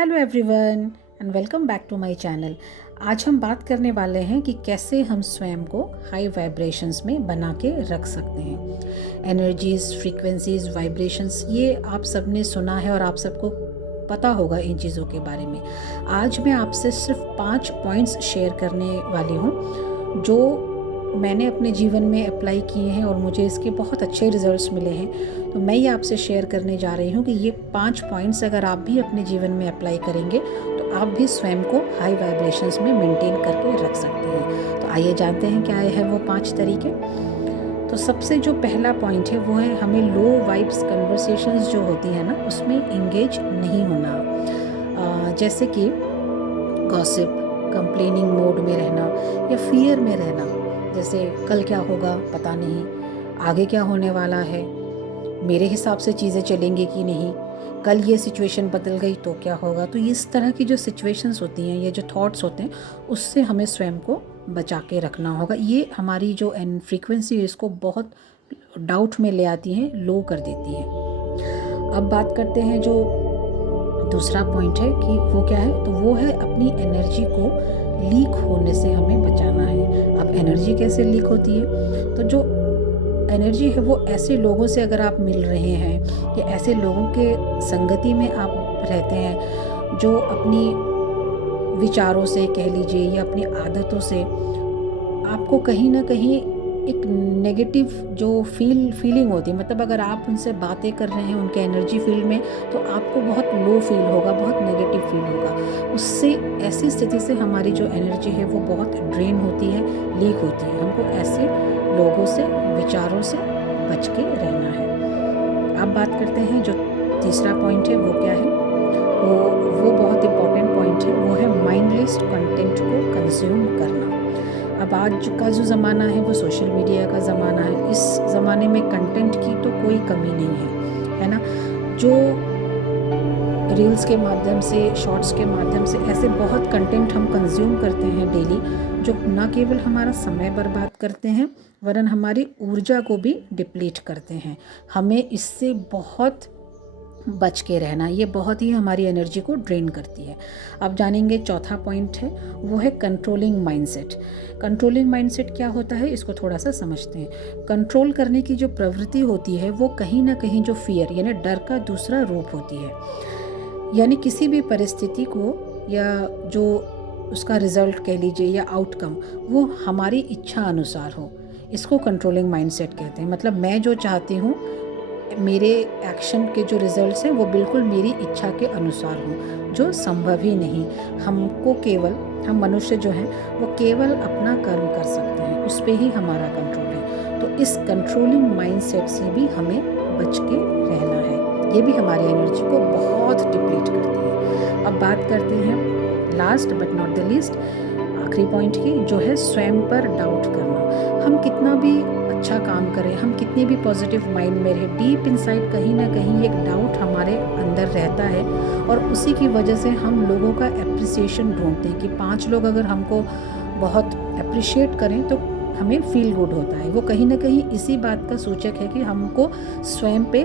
Hello everyone and welcome back to my channel. आज हम बात करने वाले हैं कि कैसे हम स्वयं को हाई वाइब्रेशंस में बना के रख सकते हैं। एनर्जीज, फ्रीक्वेंसीज, वाइब्रेशंस, ये आप सबने सुना है और आप सबको पता होगा इन चीज़ों के बारे में। आज मैं आपसे सिर्फ 5 पॉइंट्स शेयर करने वाली हूँ जो मैंने अपने जीवन में अप्लाई किए हैं और मुझे इसके बहुत अच्छे रिजल्ट्स मिले हैं। तो मैं ये आपसे शेयर करने जा रही हूँ कि ये 5 पॉइंट्स अगर आप भी अपने जीवन में अप्लाई करेंगे तो आप भी स्वयं को हाई वाइब्रेशंस में मेंटेन करके रख सकते हैं। तो आइए जानते हैं क्या है वो 5 तरीके। तो सबसे जो पहला पॉइंट है वो है हमें लो वाइब्स कन्वर्सेशंस जो होती है ना उसमें इंगेज नहीं होना। जैसे कि गॉसिप, कंप्लेनिंग मोड में रहना या फियर में रहना, जैसे कल क्या होगा पता नहीं, आगे क्या होने वाला है, मेरे हिसाब से चीज़ें चलेंगी कि नहीं, कल ये सिचुएशन बदल गई तो क्या होगा। तो इस तरह की जो सिचुएशंस होती हैं, ये जो थॉट्स होते हैं, उससे हमें स्वयं को बचा के रखना होगा। ये हमारी जो फ्रीक्वेंसी है इसको बहुत डाउट में ले आती हैं, लो कर देती है। अब बात करते हैं जो दूसरा पॉइंट है कि वो क्या है, तो वो है अपनी एनर्जी को लीक होने से हमें बचाना है। अब एनर्जी कैसे लीक होती है, तो जो एनर्जी है वो ऐसे लोगों से अगर आप मिल रहे हैं या ऐसे लोगों के संगति में आप रहते हैं जो अपनी विचारों से कह लीजिए या अपनी आदतों से आपको कहीं ना कहीं एक नेगेटिव जो फीलिंग होती है, मतलब अगर आप उनसे बातें कर रहे हैं उनके एनर्जी फील्ड में तो आपको बहुत लो फील होगा, बहुत नेगेटिव फील होगा। उससे ऐसी स्थिति से हमारी जो एनर्जी है वो बहुत ड्रेन होती है, लीक होती है। हमको ऐसे लोगों से, विचारों से बच के रहना है। अब बात करते हैं जो तीसरा पॉइंट है वो क्या है, वो बहुत इम्पॉर्टेंट पॉइंट है, वो है माइंडलेस कंटेंट को कंज्यूम करना। अब आज का जो ज़माना है वो सोशल मीडिया का ज़माना है। इस ज़माने में कंटेंट की तो कोई कमी नहीं है ना। जो रील्स के माध्यम से, शॉर्ट्स के माध्यम से ऐसे बहुत कंटेंट हम कंज्यूम करते हैं डेली, जो ना केवल हमारा समय बर्बाद करते हैं वरन हमारी ऊर्जा को भी डिप्लीट करते हैं। हमें इससे बहुत बच के रहना, ये बहुत ही हमारी एनर्जी को ड्रेन करती है। अब जानेंगे चौथा पॉइंट है वो है कंट्रोलिंग माइंडसेट। कंट्रोलिंग माइंडसेट क्या होता है इसको थोड़ा सा समझते हैं। कंट्रोल करने की जो प्रवृत्ति होती है वो कहीं ना कहीं जो फियर यानी डर का दूसरा रूप होती है। यानी किसी भी परिस्थिति को या जो उसका रिजल्ट कह लीजिए या आउटकम वो हमारी इच्छा अनुसार हो, इसको कंट्रोलिंग माइंडसेट कहते हैं। मतलब मैं जो चाहती हूँ, मेरे एक्शन के जो रिजल्ट्स हैं वो बिल्कुल मेरी इच्छा के अनुसार हों, जो संभव ही नहीं। हमको केवल, हम मनुष्य जो हैं वो केवल अपना कर्म कर सकते हैं, उस पर ही हमारा कंट्रोल है। तो इस कंट्रोलिंग माइंडसेट से भी हमें बच के रहना है। ये भी हमारी एनर्जी को बहुत डिप्लीट करती है। अब बात करते हैं last but not the least, आखिरी पॉइंट की, जो है स्वयं पर डाउट करना। हम कितना भी अच्छा काम करें, हम कितने भी पॉजिटिव माइंड में रहे, डीप इनसाइड कहीं ना कहीं एक डाउट हमारे अंदर रहता है और उसी की वजह से हम लोगों का एप्रिसिएशन ढूंढते हैं कि 5 लोग अगर हमको बहुत अप्रिशिएट करें तो हमें फील गुड होता है। वो कहीं ना कहीं इसी बात का सूचक है कि हमको स्वयं पे